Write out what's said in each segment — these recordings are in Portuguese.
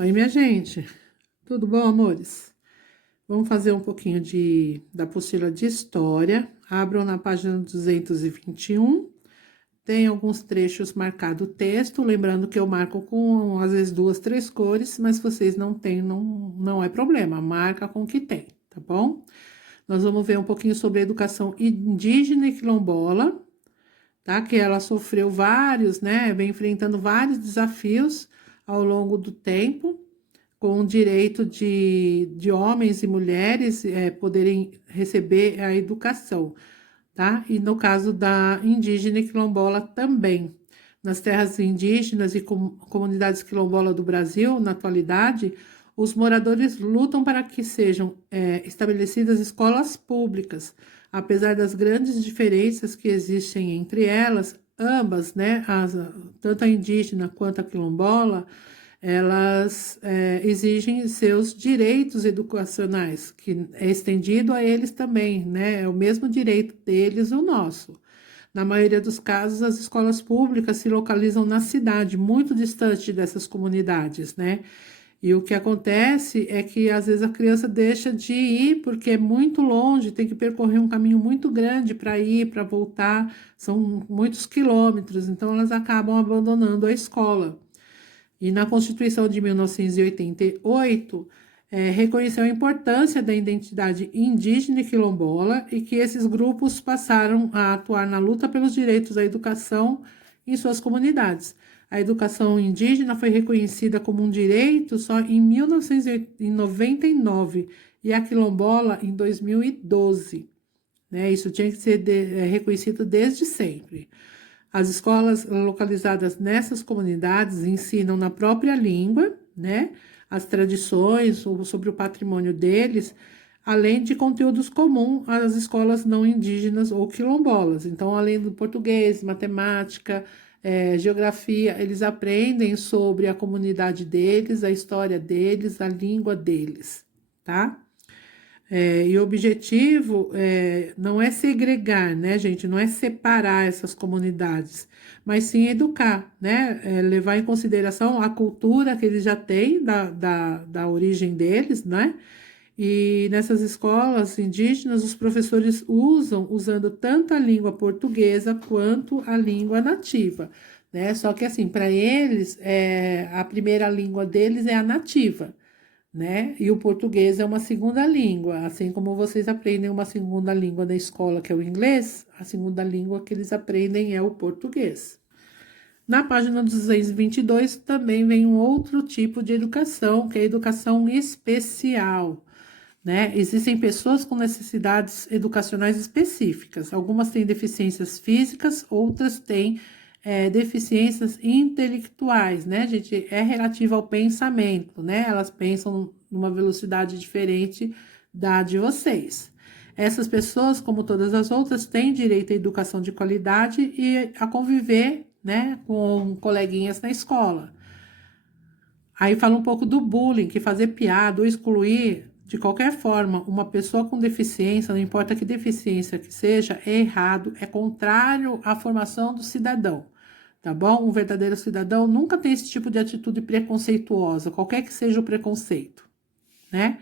Oi, minha gente, tudo bom, amores? Vamos fazer um pouquinho da apostila de história. Abram na página 221. Tem alguns trechos marcado texto, lembrando que eu marco com, às vezes, duas, três cores, mas se vocês não têm, não é problema, marca com o que tem, tá bom? Nós vamos ver um pouquinho sobre a educação indígena e quilombola, tá? Que ela sofreu vários, né? Vem enfrentando vários desafios ao longo do tempo, com o direito de homens e mulheres poderem receber a educação, tá? E no caso da indígena e quilombola também. Nas terras indígenas e comunidades quilombola do Brasil, na atualidade, os moradores lutam para que sejam estabelecidas escolas públicas. Apesar das grandes diferenças que existem entre elas, ambas, né, tanto a indígena quanto a quilombola, elas exigem seus direitos educacionais, que é estendido a eles também, né? É o mesmo direito deles, o nosso. Na maioria dos casos, as escolas públicas se localizam na cidade, muito distante dessas comunidades, né? E o que acontece é que às vezes a criança deixa de ir porque é muito longe, tem que percorrer um caminho muito grande para ir, para voltar, são muitos quilômetros, então elas acabam abandonando a escola. E na Constituição de 1988, reconheceu a importância da identidade indígena e quilombola e que esses grupos passaram a atuar na luta pelos direitos à educação em suas comunidades. A educação indígena foi reconhecida como um direito só em 1999 e a quilombola em 2012. Né? Isso tinha que ser reconhecido desde sempre. As escolas localizadas nessas comunidades ensinam na própria língua, né, as tradições sobre o patrimônio deles, além de conteúdos comuns às escolas não indígenas ou quilombolas. Então, além do português, matemática, geografia, eles aprendem sobre a comunidade deles, a história deles, a língua deles, tá? E o objetivo não é segregar, né, gente? Não é separar essas comunidades, mas sim educar, né? Levar em consideração a cultura que eles já têm da origem deles, né? E nessas escolas indígenas, os professores usando tanto a língua portuguesa quanto a língua nativa, né? Só que assim, para eles, a primeira língua deles é a nativa, né? E o português é uma segunda língua, assim como vocês aprendem uma segunda língua na escola, que é o inglês, a segunda língua que eles aprendem é o português. Na página 222 também vem um outro tipo de educação, que é a educação especial, né? Existem pessoas com necessidades educacionais específicas. Algumas têm deficiências físicas, outras têm deficiências intelectuais, né, gente? É relativo ao pensamento, né? Elas pensam numa velocidade diferente da de vocês. Essas pessoas, como todas as outras, têm direito à educação de qualidade e a conviver, né, com coleguinhas na escola. Aí fala um pouco do bullying, que fazer piada ou excluir de qualquer forma uma pessoa com deficiência, não importa que deficiência que seja, é errado, é contrário à formação do cidadão, tá bom? Um verdadeiro cidadão nunca tem esse tipo de atitude preconceituosa, qualquer que seja o preconceito, né?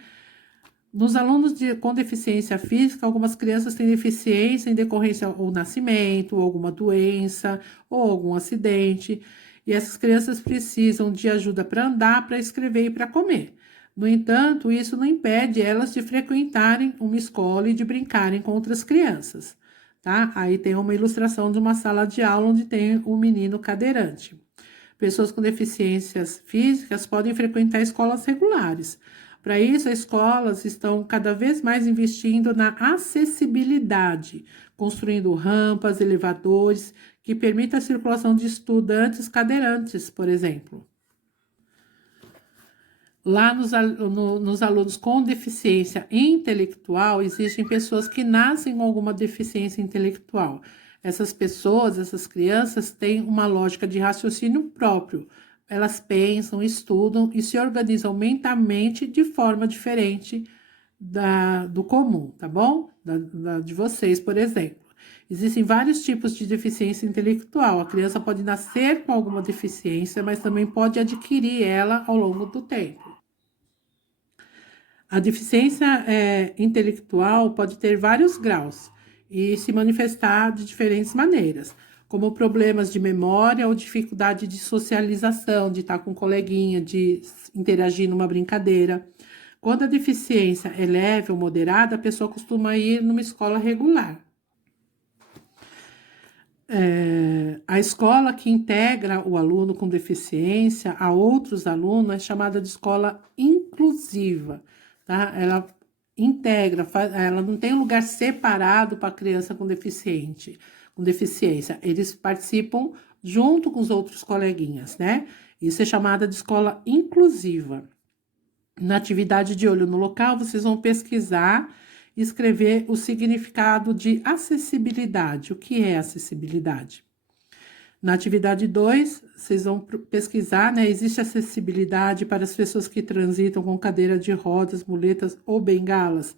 Nos alunos com deficiência física, algumas crianças têm deficiência em decorrência ao nascimento, ou alguma doença, ou algum acidente, e essas crianças precisam de ajuda para andar, para escrever e para comer. No entanto, isso não impede elas de frequentarem uma escola e de brincarem com outras crianças, tá? Aí tem uma ilustração de uma sala de aula onde tem um menino cadeirante. Pessoas com deficiências físicas podem frequentar escolas regulares. Para isso, as escolas estão cada vez mais investindo na acessibilidade, construindo rampas, elevadores, que permitam a circulação de estudantes cadeirantes, por exemplo. Lá nos alunos com deficiência intelectual, existem pessoas que nascem com alguma deficiência intelectual. Essas pessoas, essas crianças, têm uma lógica de raciocínio próprio. Elas pensam, estudam e se organizam mentalmente de forma diferente do comum, tá bom? De vocês, por exemplo. Existem vários tipos de deficiência intelectual. A criança pode nascer com alguma deficiência, mas também pode adquirir ela ao longo do tempo. A deficiência intelectual pode ter vários graus e se manifestar de diferentes maneiras, como problemas de memória ou dificuldade de socialização, de estar com um coleguinha, de interagir numa brincadeira. Quando a deficiência é leve ou moderada, a pessoa costuma ir numa escola regular. A escola que integra o aluno com deficiência a outros alunos é chamada de escola inclusiva, tá? Ela integra, ela não tem um lugar separado para criança com deficiência. Eles participam junto com os outros coleguinhas, né? Isso é chamada de escola inclusiva. Na atividade de olho no local, vocês vão pesquisar e escrever o significado de acessibilidade. O que é acessibilidade? Na atividade 2, vocês vão pesquisar, né? Existe acessibilidade para as pessoas que transitam com cadeira de rodas, muletas ou bengalas?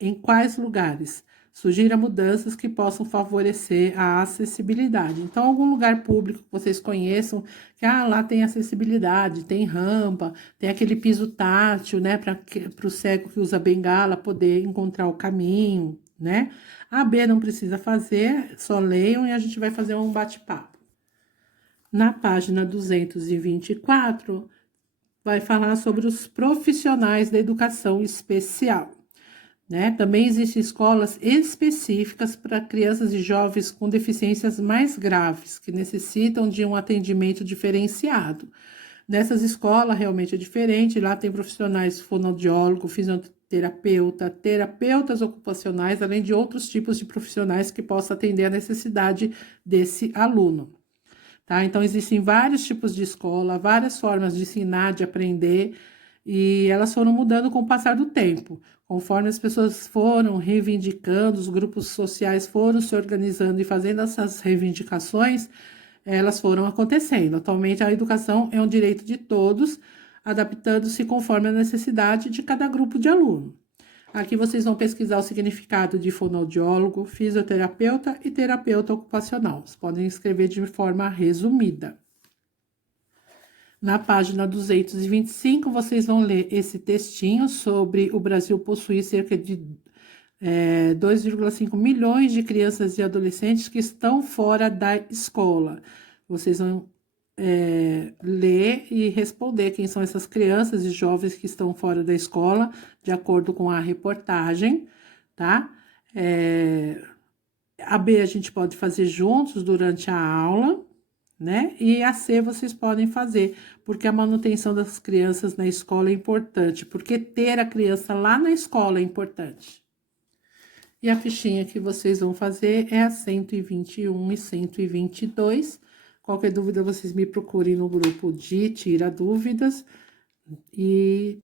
Em quais lugares? Sugira mudanças que possam favorecer a acessibilidade. Então, algum lugar público que vocês conheçam, que lá tem acessibilidade, tem rampa, tem aquele piso tátil, né, para o cego que usa bengala poder encontrar o caminho, né? A B não precisa fazer, só leiam e a gente vai fazer um bate-papo. Na página 224, vai falar sobre os profissionais da educação especial. Né? Também existem escolas específicas para crianças e jovens com deficiências mais graves, que necessitam de um atendimento diferenciado. Nessas escolas, realmente é diferente, lá tem profissionais fonoaudiólogo, fisioterapeuta, terapeutas ocupacionais, além de outros tipos de profissionais que possam atender a necessidade desse aluno. Tá? Então, existem vários tipos de escola, várias formas de ensinar, de aprender, e elas foram mudando com o passar do tempo. Conforme as pessoas foram reivindicando, os grupos sociais foram se organizando e fazendo essas reivindicações, elas foram acontecendo. Atualmente, a educação é um direito de todos, adaptando-se conforme a necessidade de cada grupo de aluno. Aqui vocês vão pesquisar o significado de fonoaudiólogo, fisioterapeuta e terapeuta ocupacional. Vocês podem escrever de forma resumida. Na página 225, vocês vão ler esse textinho sobre o Brasil possuir cerca de 2,5 milhões de crianças e adolescentes que estão fora da escola. Vocês vão ler e responder quem são essas crianças e jovens que estão fora da escola, de acordo com a reportagem, tá? A B a gente pode fazer juntos durante a aula, né? E a C vocês podem fazer, porque a manutenção das crianças na escola é importante, porque ter a criança lá na escola é importante. E a fichinha que vocês vão fazer é a 121 e 122. Qualquer dúvida, vocês me procurem no grupo de Tira Dúvidas. E